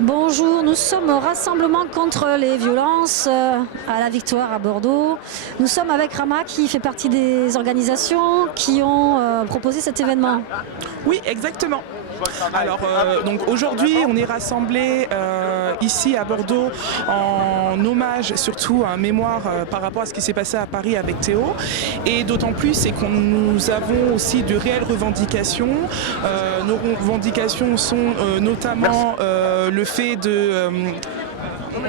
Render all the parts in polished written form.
Bonjour, nous sommes au rassemblement contre les violences à la Victoire à Bordeaux. Nous sommes avec Rama qui fait partie des organisations qui ont proposé cet événement. Oui, exactement. Alors donc aujourd'hui on est rassemblés ici à Bordeaux en hommage surtout à un mémoire par rapport à ce qui s'est passé à Paris avec Théo, et d'autant plus c'est qu'on nous avons aussi de réelles revendications. Nos revendications sont notamment le fait de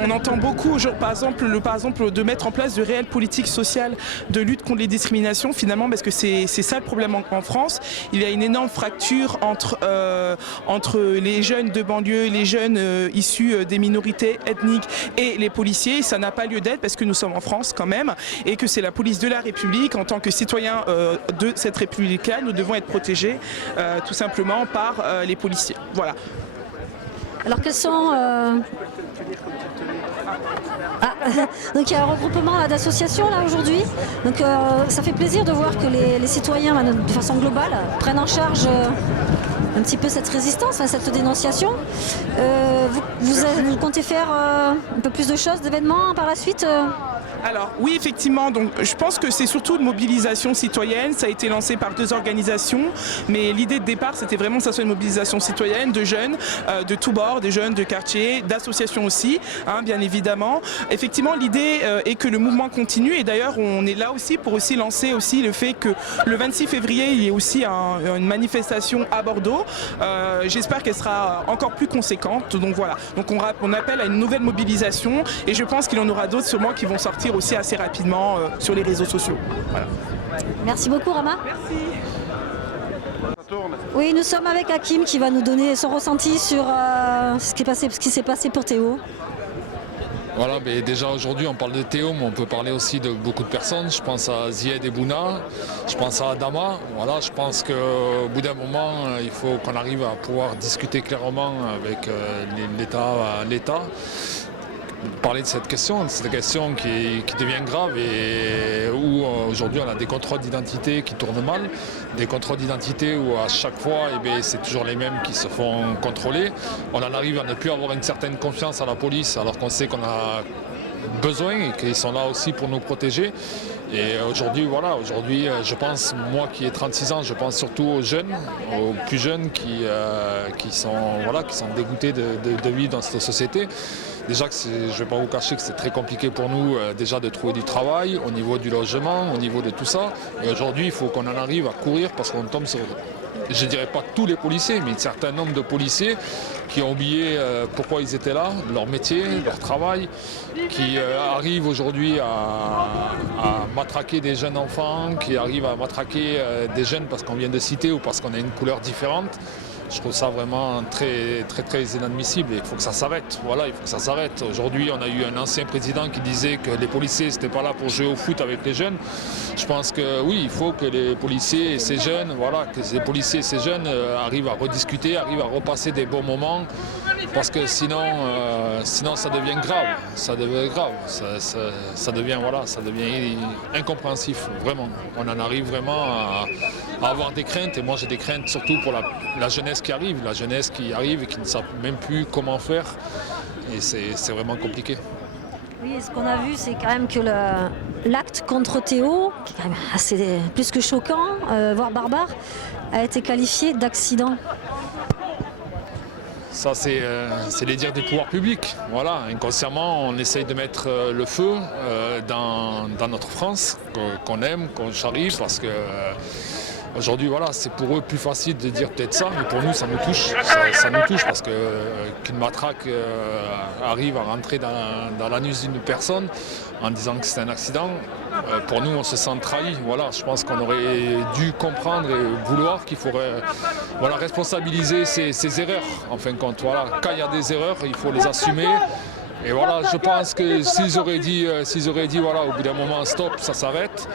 on entend beaucoup, par exemple, de mettre en place de réelles politiques sociales de lutte contre les discriminations, finalement, parce que c'est ça le problème en France. Il y a une énorme fracture entre les jeunes de banlieue, les jeunes issus des minorités ethniques et les policiers. Ça n'a pas lieu d'être parce que nous sommes en France quand même, et que c'est la police de la République. En tant que citoyens de cette République-là, nous devons être protégés tout simplement par les policiers. Voilà. Alors quels sont... donc il y a un regroupement d'associations là aujourd'hui. Donc ça fait plaisir de voir que les citoyens de façon globale prennent en charge un petit peu cette résistance, cette dénonciation. Vous comptez faire un peu plus de choses, d'événements par la suite Alors oui, effectivement, donc je pense que c'est surtout une mobilisation citoyenne. Ça a été lancé par 2 organisations, mais l'idée de départ c'était vraiment que ça soit une mobilisation citoyenne de jeunes de tous bords, des jeunes de quartier, d'associations aussi, bien évidemment. Effectivement, l'idée est que le mouvement continue, et d'ailleurs on est là aussi pour aussi lancer aussi le fait que le 26 février il y ait aussi une manifestation à Bordeaux. J'espère qu'elle sera encore plus conséquente. Donc voilà, donc on appelle à une nouvelle mobilisation, et je pense qu'il y en aura d'autres sûrement qui vont sortir aussi assez rapidement sur les réseaux sociaux. Voilà. Merci beaucoup Rama. Merci. Oui, nous sommes avec Hakim qui va nous donner son ressenti sur ce qui s'est passé pour Théo. Voilà, mais déjà aujourd'hui on parle de Théo, mais on peut parler aussi de beaucoup de personnes. Je pense à Zied et Bouna, je pense à Adama. Voilà, je pense qu'au bout d'un moment, il faut qu'on arrive à pouvoir discuter clairement avec l'État. Parler de cette question qui devient grave, et où aujourd'hui on a des contrôles d'identité qui tournent mal, des contrôles d'identité où à chaque fois c'est toujours les mêmes qui se font contrôler. On en arrive à ne plus avoir une certaine confiance à la police alors qu'on sait qu'on a besoin et qu'ils sont là aussi pour nous protéger. Et aujourd'hui, voilà, je pense, moi qui ai 36 ans, je pense surtout aux jeunes, aux plus jeunes qui sont dégoûtés de vivre dans cette société. Déjà, je ne vais pas vous cacher que c'est très compliqué pour nous déjà de trouver du travail, au niveau du logement, au niveau de tout ça. Et aujourd'hui, il faut qu'on en arrive à courir parce qu'on tombe sur, je ne dirais pas tous les policiers, mais un certain nombre de policiers qui ont oublié pourquoi ils étaient là, leur métier, leur travail, qui arrivent aujourd'hui à matraquer des jeunes enfants, qui arrivent à matraquer des jeunes parce qu'on vient de citer ou parce qu'on a une couleur différente. Je trouve ça vraiment très, très, très inadmissible, et il faut que ça s'arrête. Voilà, il faut que ça s'arrête. Aujourd'hui, on a eu un ancien président qui disait que les policiers n'étaient pas là pour jouer au foot avec les jeunes. Je pense que oui, il faut que les policiers et ces jeunes, arrivent à rediscuter, arrivent à repasser des bons moments, parce que sinon ça devient grave. Ça devient grave. Ça devient incompréhensif, vraiment. On en arrive vraiment à avoir des craintes, et moi j'ai des craintes surtout pour la jeunesse qui arrive et qui ne savent même plus comment faire, et c'est vraiment compliqué. Oui, ce qu'on a vu, c'est quand même que l'acte contre Théo, qui est quand même assez plus que choquant, voire barbare, a été qualifié d'accident. Ça, c'est les dires des pouvoirs publics. Voilà, inconsciemment, on essaye de mettre le feu dans notre France, qu'on aime, qu'on charrie, parce que aujourd'hui, voilà, c'est pour eux plus facile de dire peut-être ça, mais pour nous, ça nous touche. Ça nous touche parce qu'une matraque arrive à rentrer dans l'anus d'une personne en disant que c'est un accident. Pour nous, on se sent trahi. Voilà, je pense qu'on aurait dû comprendre et vouloir qu'il faudrait responsabiliser ces erreurs. En fin de compte, voilà, quand il y a des erreurs, il faut les assumer. Et voilà, je pense que s'ils auraient dit voilà, au bout d'un moment stop, ça s'arrête.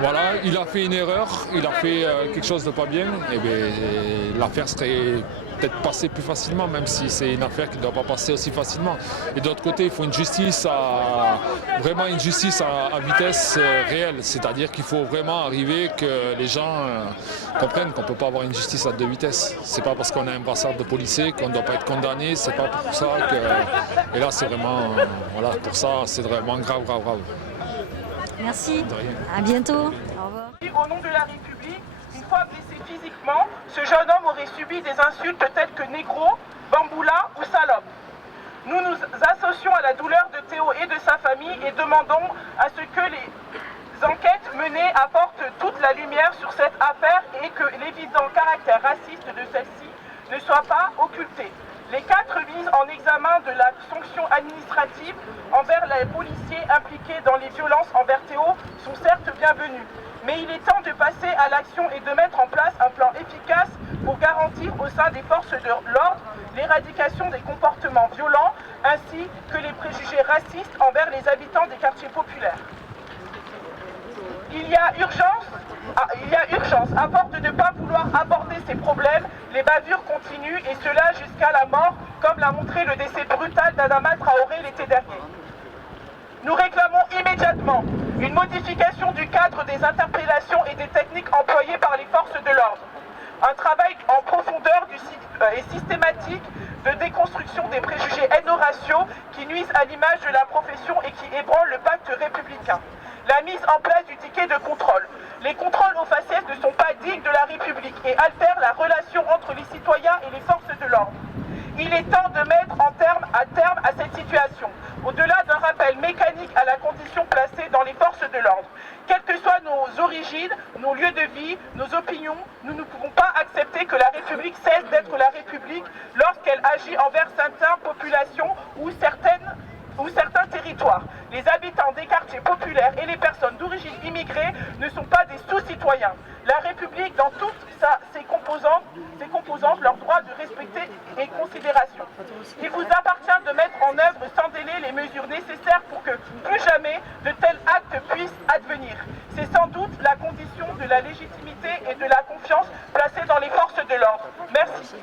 Voilà, il a fait une erreur, il a fait quelque chose de pas bien, et bien l'affaire serait peut-être passer plus facilement, même si c'est une affaire qui ne doit pas passer aussi facilement. Et de l'autre côté, il faut une justice vraiment une justice à vitesse réelle, c'est-à-dire qu'il faut vraiment arriver que les gens comprennent qu'on ne peut pas avoir une justice à deux vitesses. C'est pas parce qu'on a un brassard de policier qu'on ne doit pas être condamné, c'est pas pour ça que... Et là, c'est vraiment, voilà, pour ça, c'est vraiment grave. Merci, à bientôt. Au revoir. Au nom de la République, une fois blessé physiquement, ce jeune homme aurait subi des insultes telles que négro, bamboula ou salope. Nous nous associons à la douleur de Théo et de sa famille et demandons à ce que les enquêtes menées apportent toute la lumière sur cette affaire et que l'évident caractère raciste de celle-ci ne soit pas occulté. Les 4 mises en examen de la sanction administrative envers les policiers impliqués dans les violences envers Théo sont certes bienvenues. Mais il est temps de passer à l'action et de mettre en place un plan efficace pour garantir au sein des forces de l'ordre l'éradication des comportements violents ainsi que les préjugés racistes envers les habitants des quartiers populaires. Il y a urgence, à force de ne pas vouloir aborder ces problèmes, les bavures continuent et cela jusqu'à la mort, comme l'a montré le décès brutal d'Adama Traoré l'été dernier. Nous réclamons immédiatement une modification du cadre des interpellations et des techniques employées par les forces de l'ordre. Un travail en profondeur et systématique de déconstruction des préjugés ethno-raciaux qui nuisent à l'image de la profession et qui ébranlent le pacte républicain. La mise en place du ticket de contrôle. Les contrôles aux faciès ne sont pas dignes de la République et altèrent la relation entre les citoyens et les forces de l'ordre. Il est temps de mettre un terme à cette situation, au-delà d'un rappel mécanique à la condition placée dans les forces de l'ordre. Quelles que soient nos origines, nos lieux de vie, nos opinions, nous ne pouvons pas accepter que la République cesse d'être la République lorsqu'elle agit envers certaines populations ou certains territoires. Les habitants des quartiers populaires et les personnes d'origine immigrée ne sont pas des sous-citoyens. La République, dans toutes ses composantes, leur droit de respecter et considération. Il vous appartient de mettre en œuvre sans délai les mesures nécessaires pour que plus jamais de tels actes puissent advenir. C'est sans doute la condition de la légitimité et de la confiance placée dans les forces de l'ordre. Merci.